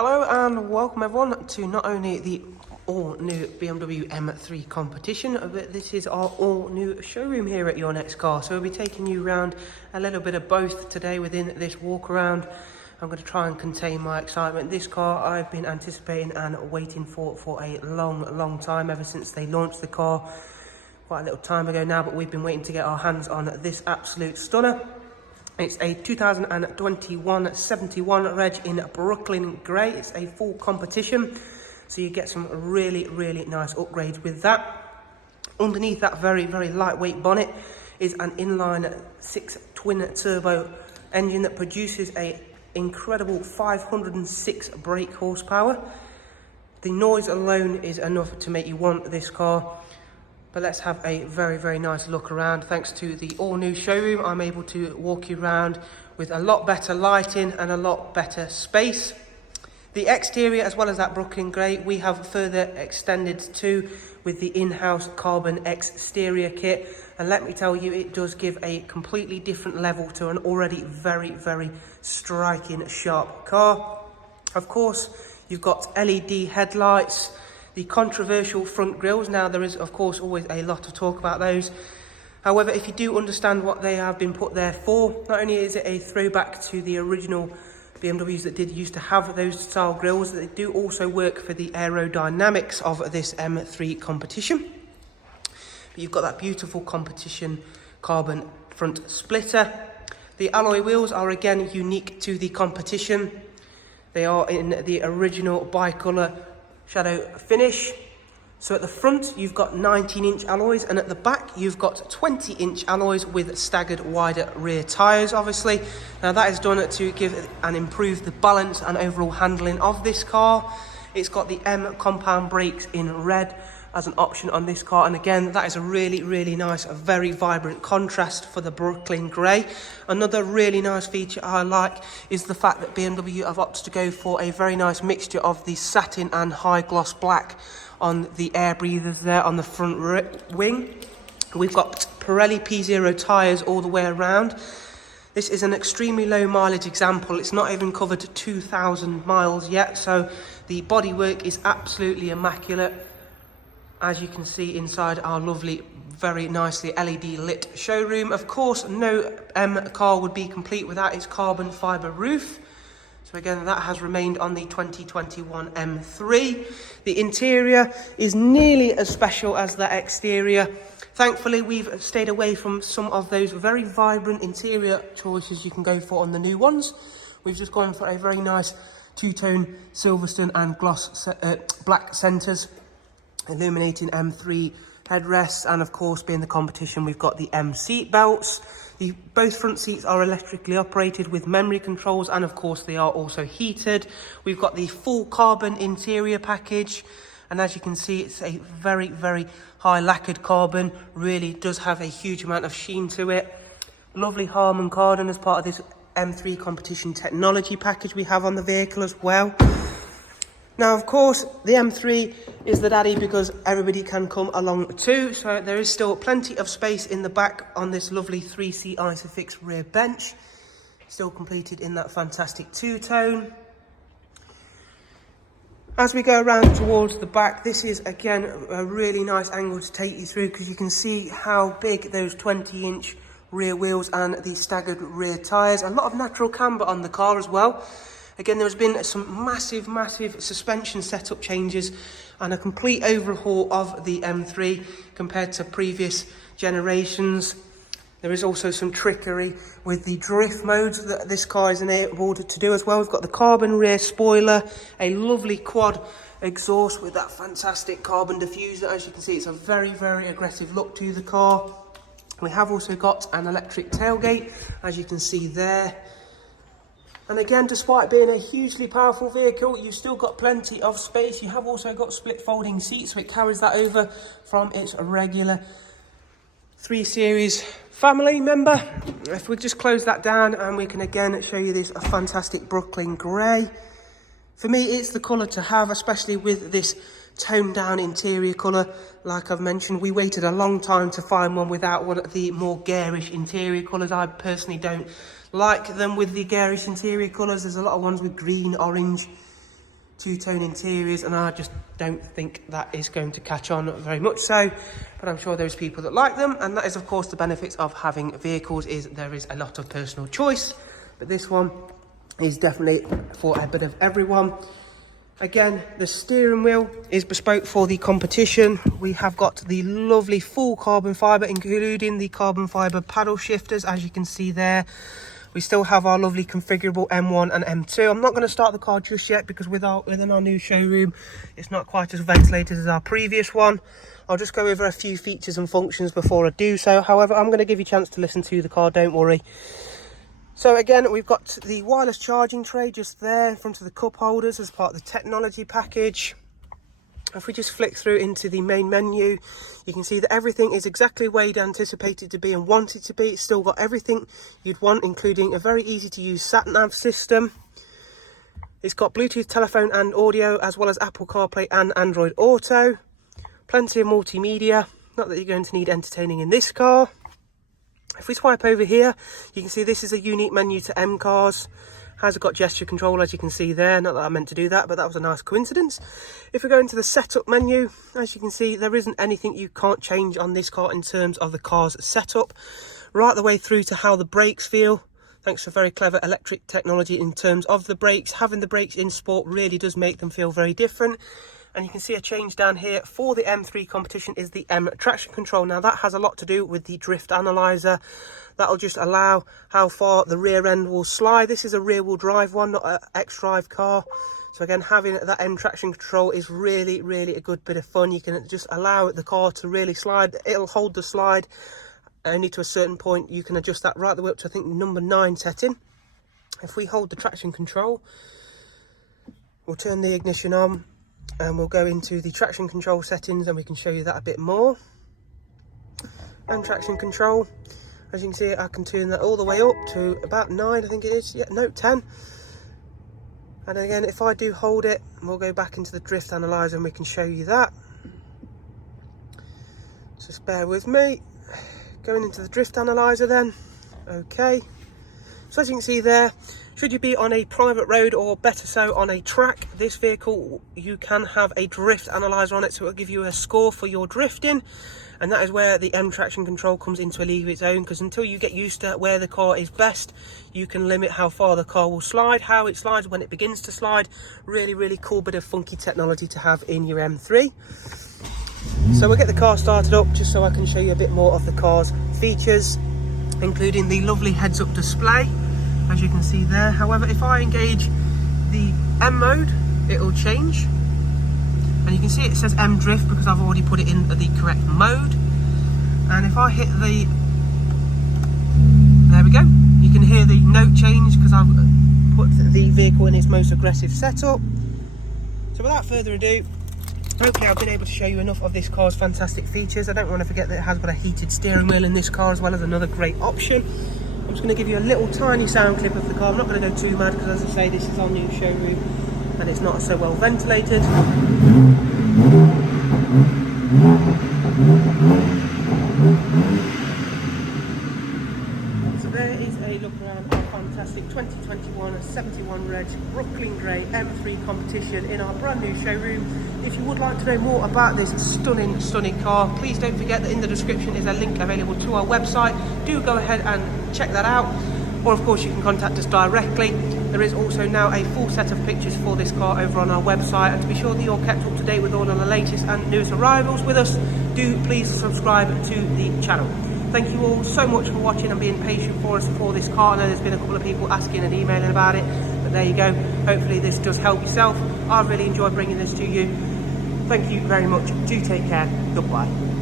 Hello and welcome everyone to not only the all-new BMW M3 competition, but this is our all-new showroom here at Your Next Car. So we'll be taking you around a little bit of both today within this walk around. I'm going to try and contain my excitement. This car I've been anticipating and waiting for a long time, ever since they launched the car quite a little time ago now, but we've been waiting to get our hands on this absolute stunner. It's a 2021 71 reg in Brooklyn grey. It's a full competition, so you get some really nice upgrades with that. Underneath that very lightweight bonnet is an inline 6 twin turbo engine that produces a incredible 506 brake horsepower. The noise alone is enough to make you want this car. But let's have a very nice look around. Thanks to the all-new showroom, I'm able to walk you around with a lot better lighting and a lot better space. The exterior, as well as that Brooklyn grey, we have further extended to with the in-house carbon exterior kit. And let me tell you, it does give a completely different level to an already very striking, sharp car. Of course, you've got LED headlights, the controversial front grills. Now, there is, of course, always a lot of talk about those. However, if you do understand what they have been put there for, not only is it a throwback to the original BMWs that did used to have those style grills, they do also work for the aerodynamics of this M3 competition. But you've got that beautiful competition carbon front splitter. The alloy wheels are again unique to the competition. They are in the original bicolour shadow finish. So at the front you've got 19-inch alloys, and at the back you've got 20-inch alloys with staggered wider rear tyres, obviously. Now that is done to give and improve the balance and overall handling of this car. It's got the M compound brakes in red as an option on this car, and again that is a really nice, a very vibrant contrast for the Brooklyn grey. Another really nice feature I like is the fact that BMW have opted to go for a very nice mixture of the satin and high gloss black on the air breathers there on the front wing. We've got Pirelli P0 tyres all the way around. This is an extremely low mileage example. It's not even covered 2,000 miles yet, so the bodywork is absolutely immaculate, as you can see inside our lovely, very nicely LED lit showroom. Of course, no M car would be complete without its carbon fibre roof. So again, that has remained on the 2021 M3. The interior is nearly as special as the exterior. Thankfully, we've stayed away from some of those very vibrant interior choices you can go for on the new ones. We've just gone for a very nice two-tone Silverstone and gloss black centres, illuminating M3 headrests, and of course, being the competition, we've got the M seat belts. Both front seats are electrically operated with memory controls, and of course they are also heated. We've got the full carbon interior package, and as you can see, it's a very high lacquered carbon. Really does have a huge amount of sheen to it. Lovely Harman Kardon as part of this M3 competition technology package we have on the vehicle as well. Now, of course, the M3 is the daddy because everybody can come along too, so there is still plenty of space in the back on this lovely 3-seat Isofix rear bench, still completed in that fantastic two-tone. As we go around towards the back, this is again a really nice angle to take you through, because you can see how big those 20-inch rear wheels and the staggered rear tyres. A lot of natural camber on the car as well. Again, there's been some massive suspension setup changes and a complete overhaul of the M3 compared to previous generations. There is also some trickery with the drift modes that this car is enabled to do as well. We've got the carbon rear spoiler, a lovely quad exhaust with that fantastic carbon diffuser. As you can see, it's a very aggressive look to the car. We have also got an electric tailgate, as you can see there. And again, despite being a hugely powerful vehicle, you've still got plenty of space. You have also got split folding seats, so it carries that over from its regular 3 Series family member. If we just close that down, and we can again show you this fantastic Brooklyn grey. For me, it's the colour to have, especially with this toned down interior colour. Like I've mentioned, we waited a long time to find one without one of the more garish interior colours. I personally don't like them with the garish interior colours. There's a lot of ones with green, orange, two-tone interiors, and I just don't think that is going to catch on very much so, but I'm sure there's people that like them, and that is of course the benefits of having vehicles, is there is a lot of personal choice, but this one is definitely for a bit of everyone. Again, the steering wheel is bespoke for the competition. We have got the lovely full carbon fibre, including the carbon fibre paddle shifters, as you can see there. We still have our lovely configurable M1 and M2. I'm not going to start the car just yet because within our new showroom, it's not quite as ventilated as our previous one. I'll just go over a few features and functions before I do so. However, I'm going to give you a chance to listen to the car, don't worry. So again, we've got the wireless charging tray just there in front of the cup holders as part of the technology package. If we just flick through into the main menu, you can see that everything is exactly where you'd anticipate it to be and want it to be. It's still got everything you'd want, including a very easy to use sat-nav system. It's got Bluetooth telephone and audio, as well as Apple CarPlay and Android Auto. Plenty of multimedia, not that you're going to need entertaining in this car. If we swipe over here, you can see this is a unique menu to M cars. Has got gesture control, as you can see there. Not that I meant to do that, but that was a nice coincidence. If we go into the setup menu, as you can see, there isn't anything you can't change on this car in terms of the car's setup. Right the way through to how the brakes feel. Thanks to very clever electric technology in terms of the brakes. Having the brakes in sport really does make them feel very different. And you can see a change down here for the M3 competition is the M traction control. Now that has a lot to do with the drift analyzer. That'll just allow how far the rear end will slide. This is a rear wheel drive one, not an X-Drive car. So again, having that M traction control is really, really a good bit of fun. You can just allow the car to really slide. It'll hold the slide only to a certain point. You can adjust that right the way up to, I think, number 9 setting. If we hold the traction control, we'll turn the ignition on. And we'll go into the traction control settings and we can show you that a bit more. And traction control, as you can see, I can turn that all the way up to about 9, I think it is. Yeah, no, 10. And again, if I do hold it, we'll go back into the drift analyzer and we can show you that. Just bear with me. Going into the drift analyzer then. Okay. So as you can see there, should you be on a private road or better so on a track, this vehicle, you can have a drift analyzer on it, so it'll give you a score for your drifting. And that is where the M traction control comes into a league of its own, because until you get used to where the car is best, you can limit how far the car will slide, how it slides when it begins to slide. Really, really cool bit of funky technology to have in your M3. So we'll get the car started up just so I can show you a bit more of the car's features, including the lovely heads-up display, as you can see there. However, if I engage the M mode, it'll change. And you can see it says M drift because I've already put it in the correct mode. And if I hit the, there we go, you can hear the note change because I've put the vehicle in its most aggressive setup. So without further ado, hopefully I've been able to show you enough of this car's fantastic features. I don't want to forget that it has got a heated steering wheel in this car, as well as another great option. I'm just going to give you a little tiny sound clip of the car. I'm not going to go too mad because, as I say, this is our new showroom and it's not so well ventilated. So there is a look around our fantastic 2021 71 Reg Brooklyn Grey M3 competition in our brand new showroom. If you would like to know more about this stunning car, please don't forget that in the description is a link available to our website. Do go ahead and check that out, or of course you can contact us directly. There is also now a full set of pictures for this car over on our website, and to be sure that you're kept up to date with all of the latest and newest arrivals with us, do please subscribe to the channel. Thank you all so much for watching and being patient for us for this car. I know there's been a couple of people asking and emailing about it, but there you go. Hopefully this does help yourself. I've really enjoyed bringing this to you. Thank you very much. Do take care. Goodbye.